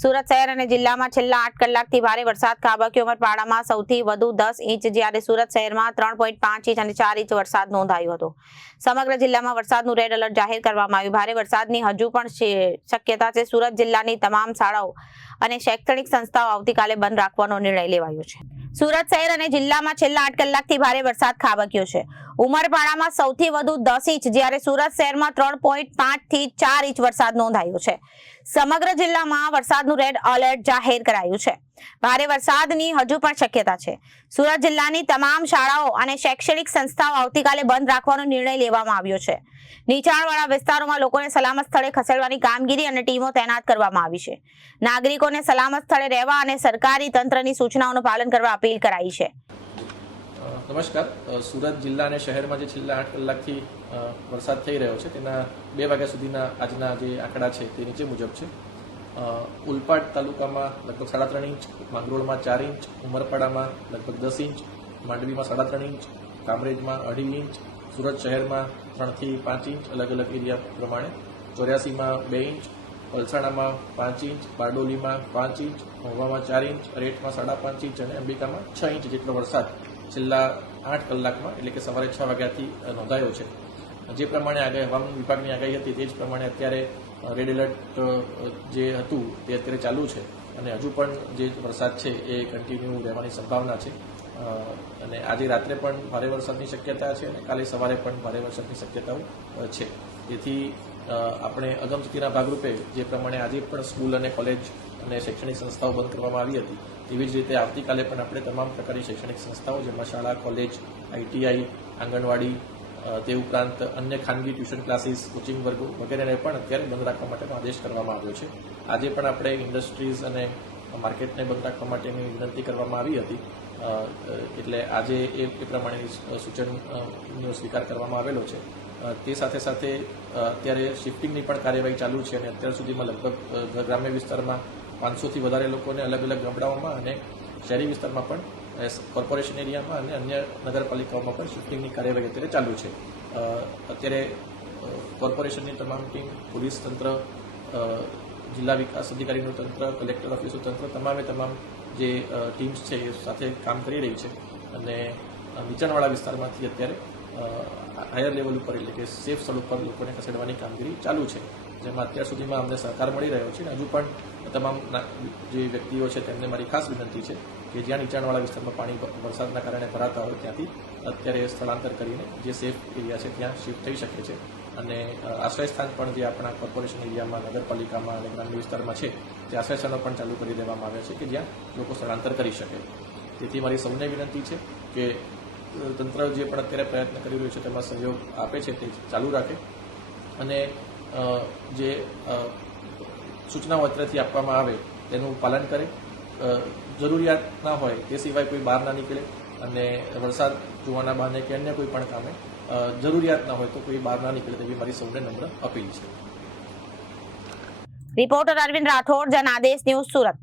સુરત શહેર અને જિલ્લામાં છેલ્લા 8 કલાકથી ભારે વરસાદ ખાબક્યો. ઉમરપાડામાં સૌથી વધુ 10 ઇંચ જ્યારે સુરત શહેરમાં 3.5 ઇંચ અને 4 ઇંચ વરસાદ નોંધાયો હતો. સમગ્ર જિલ્લામાં વરસાદનું રેડ એલર્ટ જાહેર કરવામાં આવ્યું. ભારે વરસાદની હજુ પણ શક્યતા છે. સુરત જિલ્લાની તમામ શાળાઓ અને શૈક્ષણિક સંસ્થાઓ આવતીકાલે બંધ રાખવાનો નિર્ણય લેવાયો છે. સુરત શહેર અને જિલ્લામાં છેલ્લા 8 કલાકથી ભારે વરસાદ ખાબક્યો છે. ઉમરપાડામાં સૌથી વધુ 10 ઇંચ જ્યારે સુરત શહેરમાં 3.5 થી 4 ઇંચ વરસાદ નોંધાયો છે. સમગ્ર જિલ્લામાં વરસાદનું રેડ એલર્ટ જાહેર કરાયું છે. ભારે વરસાદની હજુ પણ શક્યતા છે. સુરત જિલ્લાની તમામ શાળાઓ અને શૈક્ષણિક સંસ્થાઓ આવતીકાલે બંધ રાખવાનો નિર્ણય લેવામાં આવ્યો છે. નીચાણવાળા વિસ્તારોમાં લોકોને સલામત સ્થળે ખસેડવાની કામગીરી અને ટીમો તૈનાત કરવામાં આવી છે. નાગરિકોને સલામત સ્થળે રહેવા અને સરકારી તંત્રની સૂચનાઓનું પાલન કરવા અપીલ કરાઈ છે. નમસ્કાર. સુરત જિલ્લા અને શહેરમાં જે છેલ્લા 8 કલાકથી વરસાદ થઈ રહ્યો છે તેના 2 વાગ્યા સુધીના આજના જે આંકડા છે તે નીચે મુજબ છે. ઉલપાડ તાલુકામાં લગભગ 3.5 ઇંચ, માંગરોળમાં 4 ઇંચ, ઉમરપાડામાં લગભગ 10 ઇંચ, માંડવીમાં 3.5 ઇંચ, કામરેજમાં 2.5 ઇંચ, સુરત શહેરમાં 3 થી 5 ઇંચ અલગ અલગ એરિયા પ્રમાણે, 84માં 2 ઇંચ, વલસાડામાં 5 ઇંચ, બારડોલીમાં 5 ઇંચ, મહુવામાં 4 ઇંચ, રેટમાં 5.5 ઇંચ અને અંબિકામાં 6 ઇંચ જેટલો વરસાદ છેલ્લા 8 કલાકમાં એટલે કે સવારે 6 વાગ્યાથી નોંધાયો છે. જે પ્રમાણે હવામાન વિભાગની આગાહી હતી તે જ પ્રમાણે અત્યારે રેડ એલર્ટ જે હતું તે અત્યારે ચાલુ છે અને હજુ પણ જે વરસાદ છે એ કન્ટિન્યુ રહેવાની સંભાવના છે. અને આજે રાત્રે પણ ભારે વરસાદની શક્યતા છે અને કાલે સવારે પણ ભારે વરસાદની શક્યતાઓ છે. તેથી આપણે અગમચેતીના ભાગરૂપે જે પ્રમાણે આજે પણ સ્કૂલ અને કોલેજ અને શૈક્ષણિક સંસ્થાઓ બંધ કરવામાં આવી હતી તેવી જ રીતે આવતીકાલે પણ આપણે તમામ પ્રકારની શૈક્ષણિક સંસ્થાઓ જેમાં શાળા, કોલેજ, ITI, આંગણવાડી તે ઉપરાંત અન્ય ખાનગી ટ્યુશન ક્લાસીસ, કોચિંગ વર્ગો વગેરેને પણ અત્યારે બંધ રાખવા માટેનો આદેશ કરવામાં આવ્યો છે. આજે પણ આપણે ઇન્ડસ્ટ્રીઝ અને માર્કેટને બંધ રાખવા માટેની વિનંતી કરવામાં આવી હતી. એટલે આજે એ પ્રમાણે સૂચનનો સ્વીકાર કરવામાં આવેલો છે. તે સાથે સાથે અત્યારે શિફ્ટિંગની પણ કાર્યવાહી ચાલુ છે અને અત્યાર સુધીમાં લગભગ ગ્રામ્ય વિસ્તારમાં 500થી વધારે લોકોને અલગ અલગ ગામડાઓમાં અને શહેરી વિસ્તારમાં પણ કોર્પોરેશન એરિયામાં અને અન્ય નગરપાલિકાઓમાં પણ શિફ્ટિંગની કાર્યવાહી અત્યારે ચાલુ છે. અત્યારે કોર્પોરેશનની તમામ ટીમ, પોલીસ તંત્ર, જિલ્લા વિકાસ અધિકારીનું તંત્ર, કલેક્ટર ઓફિસનું તંત્ર તમામ જે ટીમ્સ છે એ સાથે કામ કરી રહી છે અને નીચાણવાળા વિસ્તારમાંથી અત્યારે હાયર લેવલ ઉપર એટલે કે સેફ સ્થળ ઉપર લોકોને ખસેડવાની કામગીરી ચાલુ છે. જેમાં અત્યાર સુધીમાં અમને સહકાર મળી રહ્યો છે. હજુ પણ તમામ જે વ્યક્તિઓ છે તેમને મારી ખાસ વિનંતી છે કે જ્યાં નીચાણવાળા વિસ્તારમાં પાણી વરસાદના કારણે ભરાતા હોય ત્યાંથી અત્યારે સ્થળાંતર કરીને જે સેફ એરિયા છે ત્યાં શિફ્ટ થઈ શકે છે. અને આશ્રયસ્થાન પણ જે આપણા કોર્પોરેશન એરિયામાં, નગરપાલિકામાં અને ગ્રામ્ય વિસ્તારમાં છે તે આશ્રયસ્થાનો પણ ચાલુ કરી દેવામાં આવ્યા છે કે જ્યાં લોકો સ્થળાંતર કરી શકે. તેથી મારી સૌને વિનંતી છે કે તંત્ર જે પણ અત્યારે પ્રયત્ન કરી રહ્યું છે તેમાં સહયોગ આપે છે તે ચાલુ રાખે અને જે સૂચનાઓ અત્યારથી આપવામાં આવે તેનું પાલન કરે. જરૂરિયાત ના હોય તે સિવાય કોઈ બહાર ના નીકળે અને વરસાદ જોવાના બહાને કે અન્ય કોઈ પણ કામે જરૂરિયાત ના હોય તો કોઈ બહાર ના નીકળે તેવી મારી સૌને નમ્ર અપીલ છે. Reporter Arvind Rathod, Janadesh news, Surat.